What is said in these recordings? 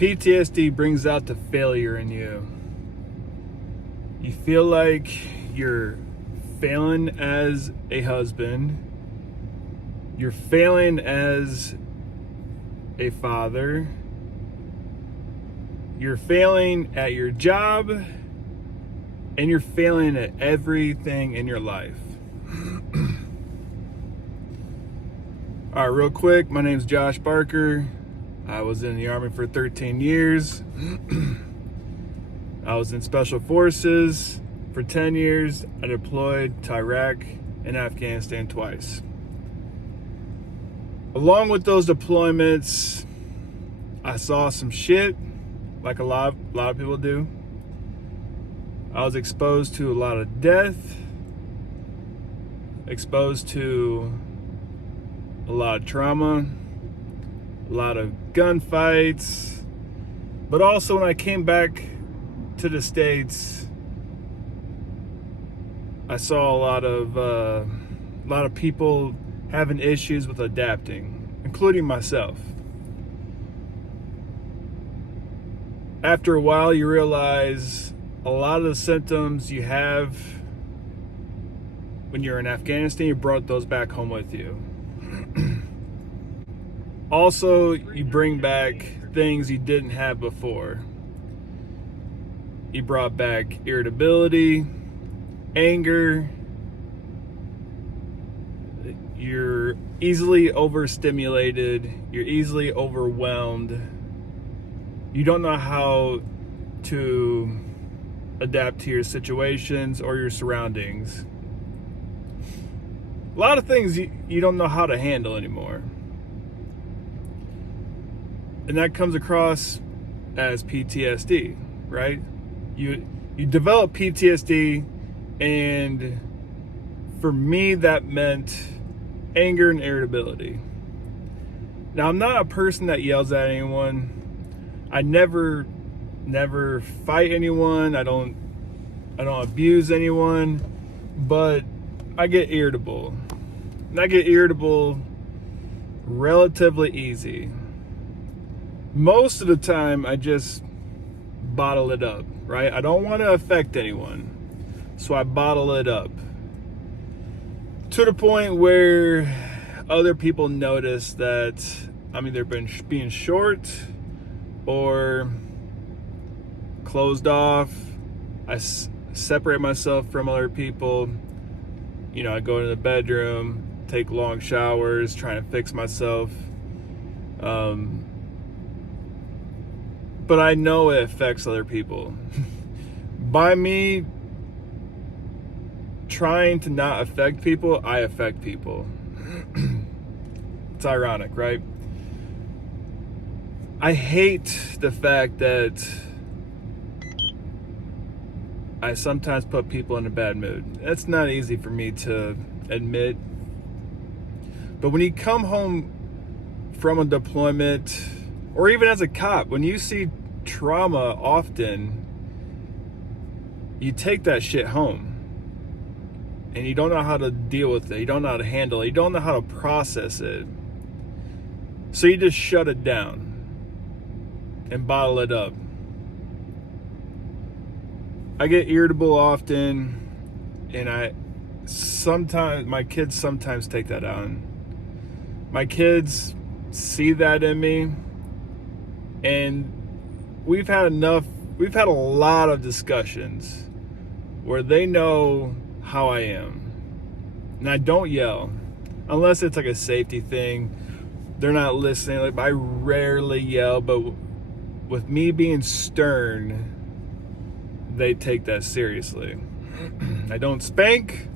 PTSD brings out the failure in you. You feel like you're failing as a husband. You're failing as a father. You're failing at your job. And you're failing at everything in your life. All right, real quick, my name's Josh Barker. I was in the Army for 13 years. I was in Special Forces for 10 years. I deployed to Iraq and Afghanistan twice. Along with those deployments, I saw some shit, like a lot of people do. I was exposed to a lot of death, exposed to a lot of trauma, a lot of gunfights, but also when I came back to the States, I saw a lot of people having issues with adapting, including myself. After a while, you realize a lot of the symptoms you have when you're in Afghanistan, you brought those back home with you. Also, you bring back things you didn't have before. You brought back irritability, anger. You're easily overstimulated. You're easily overwhelmed. You don't know how to adapt to your situations or your surroundings. A lot of things you don't know how to handle anymore. And that comes across as PTSD, right? You develop PTSD, and for me that meant anger and irritability. Now, I'm not a person that yells at anyone. I never fight anyone. I don't abuse anyone, but I get irritable. And I get irritable relatively easy. Most of the time, I just bottle it up, right? I don't want to affect anyone, so I bottle it up. To the point where other people notice that I'm either being short or closed off. I separate myself from other people. You know, I go into the bedroom, take long showers, trying to fix myself. But I know it affects other people. By me trying to not affect people, I affect people. It's ironic, right? I hate the fact that I sometimes put people in a bad mood. That's not easy for me to admit. But when you come home from a deployment, or even as a cop, when you see trauma often, you take that shit home. And you don't know how to deal with it. You don't know how to handle it. You don't know how to process it. So you just shut it down and bottle it up. I get irritable often, and my kids sometimes take that on. My kids see that in me, and we've had a lot of discussions where they know how I am. And I don't yell unless it's like a safety thing. They're not listening. Like, I rarely yell, but with me being stern, they take that seriously. I don't spank.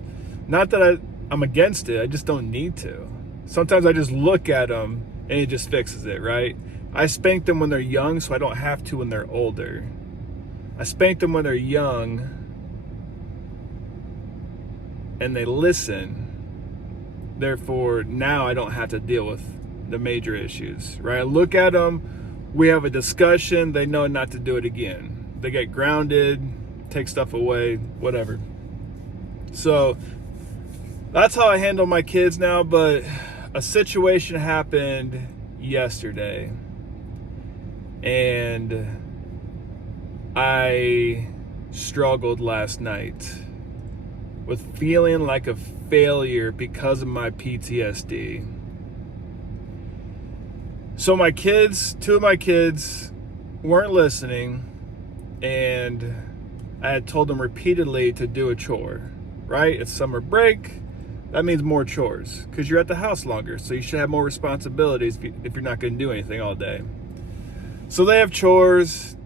Not that I'm against it. I just don't need to. Sometimes I just look at them and it just fixes it, right? I spank them when they're young, so I don't have to when they're older. I spank them when they're young, and they listen. Therefore, now I don't have to deal with the major issues, right? I look at them, we have a discussion, they know not to do it again. They get grounded, take stuff away, whatever. So that's how I handle my kids now. But a situation happened yesterday, And I struggled last night with feeling like a failure because of my PTSD. So two of my kids weren't listening, and I had told them repeatedly to do a chore, right? It's summer break. That means more chores because you're at the house longer. So you should have more responsibilities if you're not going to do anything all day. So they have chores.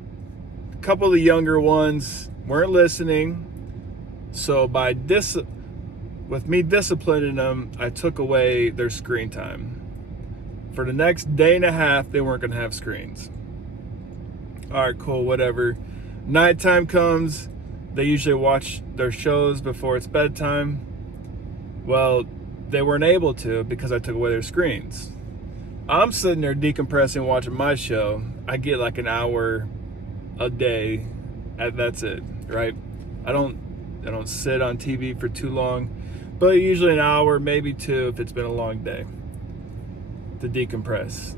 A couple of the younger ones weren't listening. So with me disciplining them, I took away their screen time. For the next day and a half, they weren't going to have screens. All right, cool, whatever. Nighttime comes. They usually watch their shows before it's bedtime. Well, they weren't able to because I took away their screens. I'm sitting there decompressing, watching my show. I get like an hour a day. That's it, right? I don't sit on TV for too long, but usually an hour, maybe two if it's been a long day to decompress.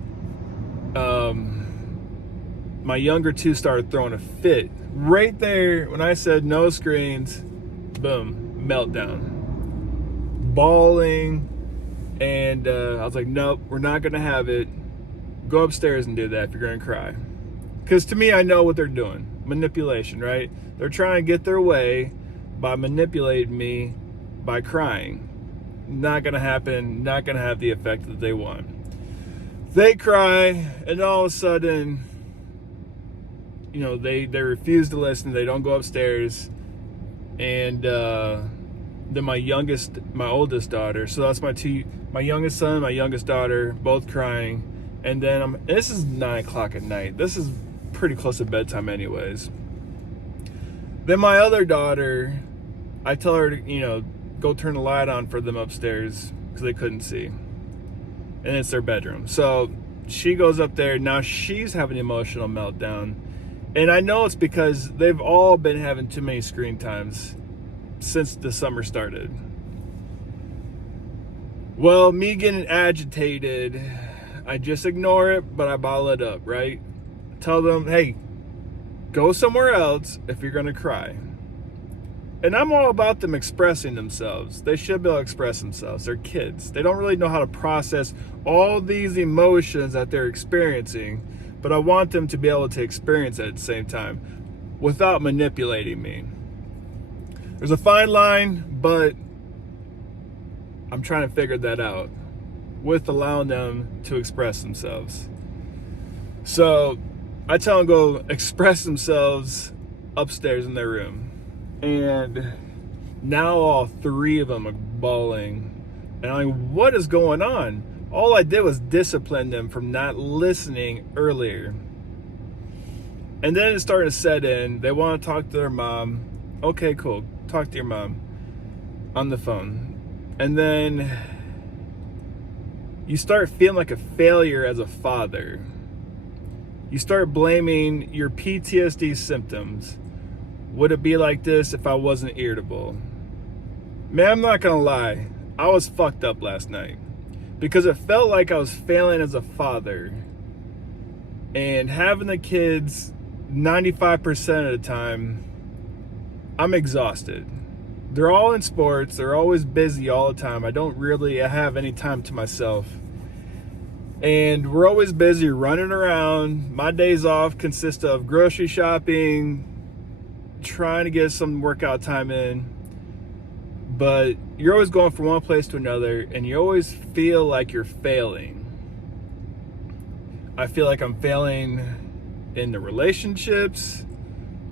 My younger two started throwing a fit. Right there, when I said no screens, boom, meltdown. Bawling, and I was like, nope, we're not going to have it. Go upstairs and do that if you're going to cry. Because to me, I know what they're doing. Manipulation, right? They're trying to get their way by manipulating me by crying. Not going to happen, not going to have the effect that they want. They cry, and all of a sudden, they refuse to listen. They don't go upstairs. And then my oldest daughter, so that's my youngest son, my youngest daughter, both crying. And then this is 9 o'clock at night. This is pretty close to bedtime anyways. Then my other daughter, I tell her to, go turn the light on for them upstairs because they couldn't see. And it's their bedroom. So she goes up there. Now she's having an emotional meltdown. And I know it's because they've all been having too many screen times since the summer started. Well, me getting agitated, I just ignore it, but I bottle it up, right? Tell them, hey, go somewhere else if you're going to cry. And I'm all about them expressing themselves. They should be able to express themselves. They're kids. They don't really know how to process all these emotions that they're experiencing, but I want them to be able to experience it at the same time without manipulating me. There's a fine line, but I'm trying to figure that out with allowing them to express themselves. So I tell them go express themselves upstairs in their room. And now all three of them are bawling. And I'm like, what is going on? All I did was discipline them from not listening earlier. And then it's starting to set in. They want to talk to their mom. Okay, cool. Talk to your mom on the phone. And then you start feeling like a failure as a father. You start blaming your PTSD symptoms. Would it be like this if I wasn't irritable? Man, I'm not gonna lie. I was fucked up last night because it felt like I was failing as a father. And having the kids 95% of the time, I'm exhausted. They're all in sports. They're always busy all the time. I don't really have any time to myself. And we're always busy running around. My days off consist of grocery shopping, trying to get some workout time in. But you're always going from one place to another, and you always feel like you're failing. I feel like I'm failing in the relationships,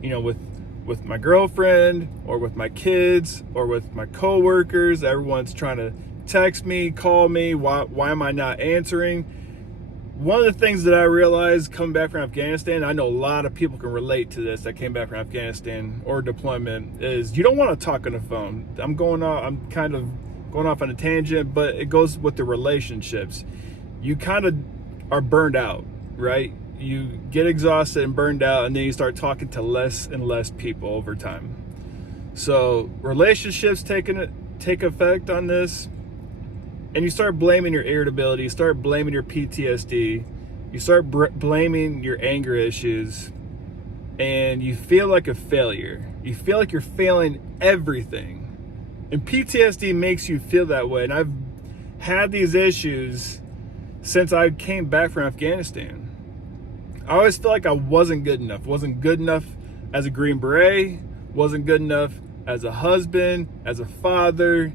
with my girlfriend or with my kids or with my coworkers. Everyone's trying to text me, call me. Why am I not answering? One of the things that I realized coming back from Afghanistan, I know a lot of people can relate to this that came back from Afghanistan or deployment, is you don't want to talk on the phone. I'm kind of going off on a tangent, but it goes with the relationships. You kind of are burned out, right? You get exhausted and burned out, and then you start talking to less and less people over time. So relationships take effect on this, and you start blaming your irritability, you start blaming your PTSD, You start blaming your anger issues, and you feel like a failure. You feel like you're failing everything. And PTSD makes you feel that way. And I've had these issues since I came back from Afghanistan. I always felt like I wasn't good enough. Wasn't good enough as a Green Beret. Wasn't good enough as a husband, as a father,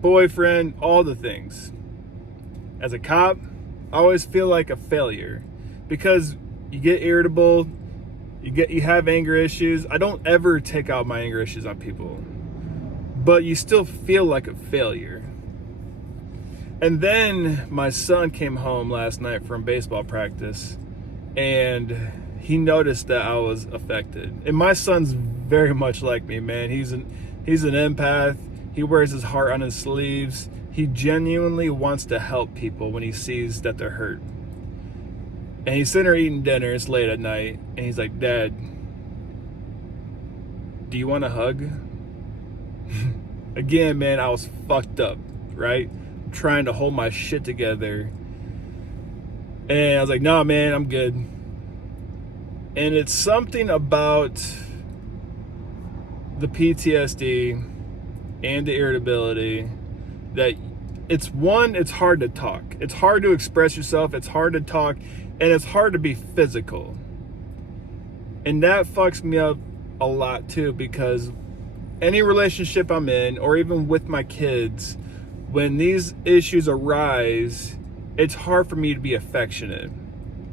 boyfriend, all the things. As a cop, I always feel like a failure because you get irritable, you have anger issues. I don't ever take out my anger issues on people, but you still feel like a failure. And then my son came home last night from baseball practice, and he noticed that I was affected. And my son's very much like me, man. He's an empath. He wears his heart on his sleeves. He genuinely wants to help people when he sees that they're hurt. And he's sitting there eating dinner. It's late at night. And he's like, Dad, do you want a hug? Again, man, I was fucked up, right? Trying to hold my shit together. And I was like, nah, man, I'm good. And it's something about the PTSD and the irritability that it's hard to talk. It's hard to express yourself. It's hard to talk. And it's hard to be physical. And that fucks me up a lot too, because any relationship I'm in, or even with my kids, when these issues arise, it's hard for me to be affectionate.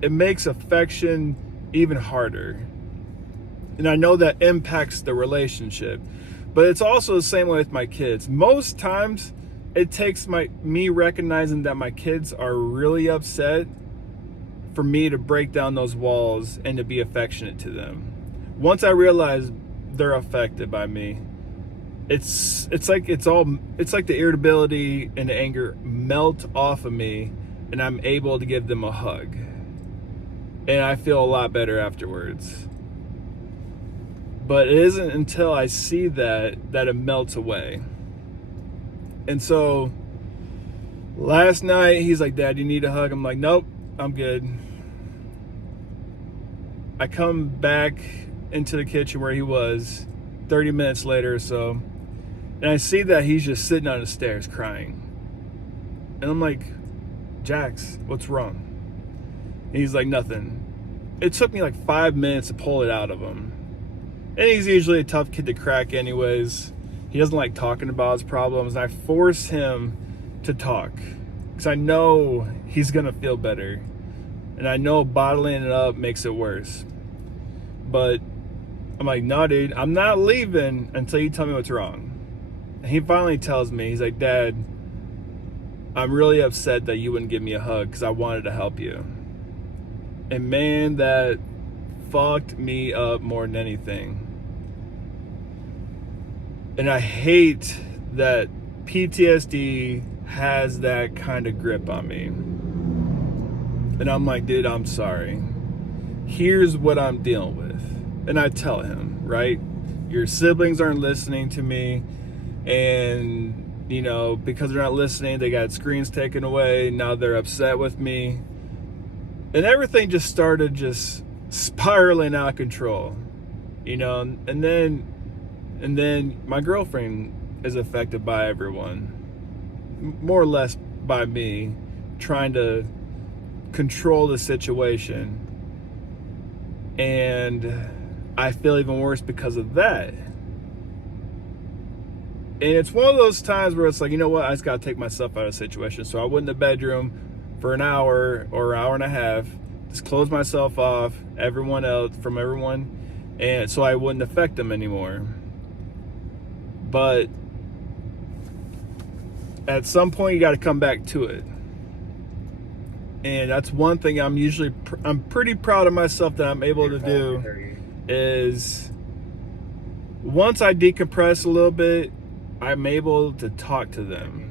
It makes affection even harder. And I know that impacts the relationship. But it's also the same way with my kids. Most times, it takes me recognizing that my kids are really upset for me to break down those walls and to be affectionate to them. Once I realize they're affected by me, it's like the irritability and the anger melt off of me, and I'm able to give them a hug. And I feel a lot better afterwards. But it isn't until I see that it melts away. And so last night he's like, Dad, you need a hug? I'm like, nope, I'm good. I come back into the kitchen where he was 30 minutes later or so, and I see that he's just sitting on the stairs crying. And I'm like, Jax, what's wrong? And he's like, nothing. It took me like 5 minutes to pull it out of him. And he's usually a tough kid to crack anyways. He doesn't like talking about his problems. And I force him to talk because I know he's going to feel better. And I know bottling it up makes it worse. But I'm like, no, dude, I'm not leaving until you tell me what's wrong. And he finally tells me, he's like, Dad, I'm really upset that you wouldn't give me a hug because I wanted to help you. And man, that fucked me up more than anything. And I hate that PTSD has that kind of grip on me. And I'm like, dude, I'm sorry. Here's what I'm dealing with. And I tell him, right? Your siblings aren't listening to me. And, you know, because they're not listening, they got screens taken away. Now they're upset with me. And everything just started just spiraling out of control, you know. And then my girlfriend is affected by everyone, more or less by me, trying to control the situation. And I feel even worse because of that. And it's one of those times where it's like, you know what, I just gotta take myself out of the situation. So I went in the bedroom for an hour or an hour and a half, just close myself off from everyone, and so I wouldn't affect them anymore. But at some point you got to come back to it. And that's one thing I'm pretty proud of myself that I'm able to do, is once I decompress a little bit, I'm able to talk to them.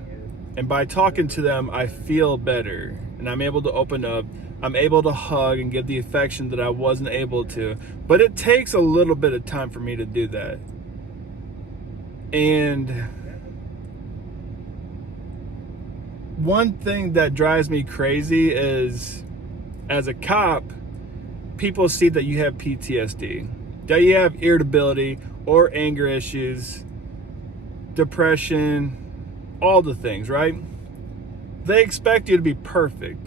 And by talking to them, I feel better. And I'm able to open up. I'm able to hug and give the affection that I wasn't able to. But it takes a little bit of time for me to do that. And one thing that drives me crazy is as a cop, people see that you have PTSD, that you have irritability or anger issues, depression, all the things, right? They expect you to be perfect,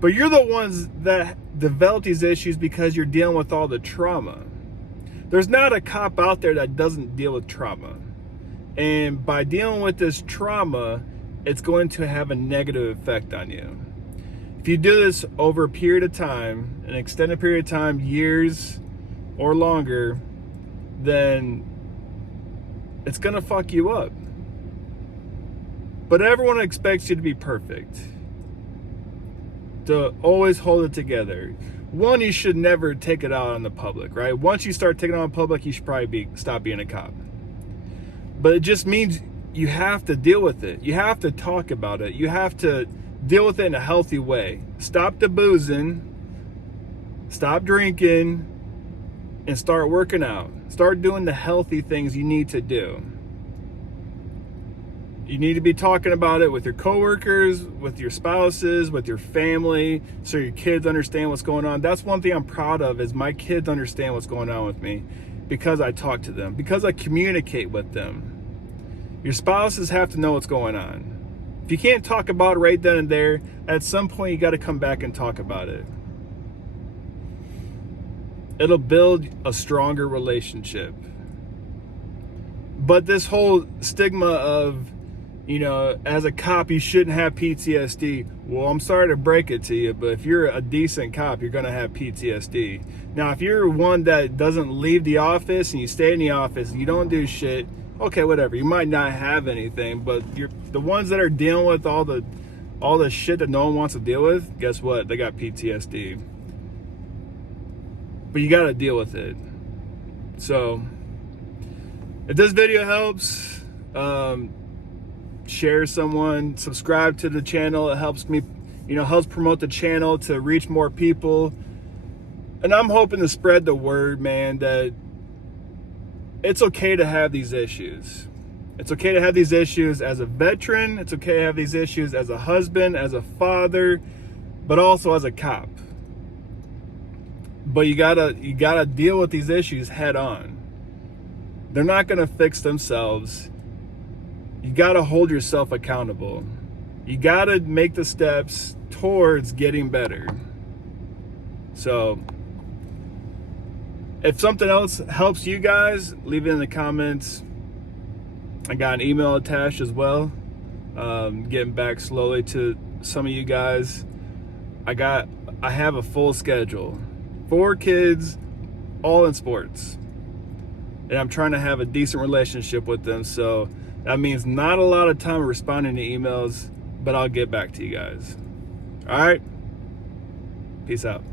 but you're the ones that develop these issues because you're dealing with all the trauma. There's not a cop out there that doesn't deal with trauma. And by dealing with this trauma, it's going to have a negative effect on you. If you do this over a period of time, an extended period of time, years or longer, then it's going to fuck you up. But everyone expects you to be perfect, to always hold it together. One, you should never take it out on the public, right? Once you start taking it out on public, you should probably stop being a cop. But it just means you have to deal with it. You have to talk about it. You have to deal with it in a healthy way. Stop the boozing, stop drinking, and start working out. Start doing the healthy things you need to do. You need to be talking about it with your coworkers, with your spouses, with your family, so your kids understand what's going on. That's one thing I'm proud of, is my kids understand what's going on with me because I talk to them, because I communicate with them. Your spouses have to know what's going on. If you can't talk about it right then and there, at some point you got to come back and talk about it. It'll build a stronger relationship. But this whole stigma of, as a cop, you shouldn't have PTSD. Well, I'm sorry to break it to you, but if you're a decent cop, you're going to have PTSD. Now, if you're one that doesn't leave the office and you stay in the office and you don't do shit, okay, whatever. You might not have anything, but you're the ones that are dealing with all the shit that no one wants to deal with, guess what? They got PTSD. But you got to deal with it. So, if this video helps, share someone, subscribe to the channel. It helps me, helps promote the channel to reach more people. And I'm hoping to spread the word, man, that it's okay to have these issues. It's okay to have these issues as a veteran. It's okay to have these issues as a husband, as a father, but also as a cop. But you gotta deal with these issues head on. They're not gonna fix themselves. You gotta hold yourself accountable. You gotta make the steps towards getting better. So, if something else helps you guys, leave it in the comments. I got an email attached as well. Getting back slowly to some of you guys. I have a full schedule. 4 kids, all in sports. And I'm trying to have a decent relationship with them. So that means not a lot of time responding to emails, but I'll get back to you guys. All right? Peace out.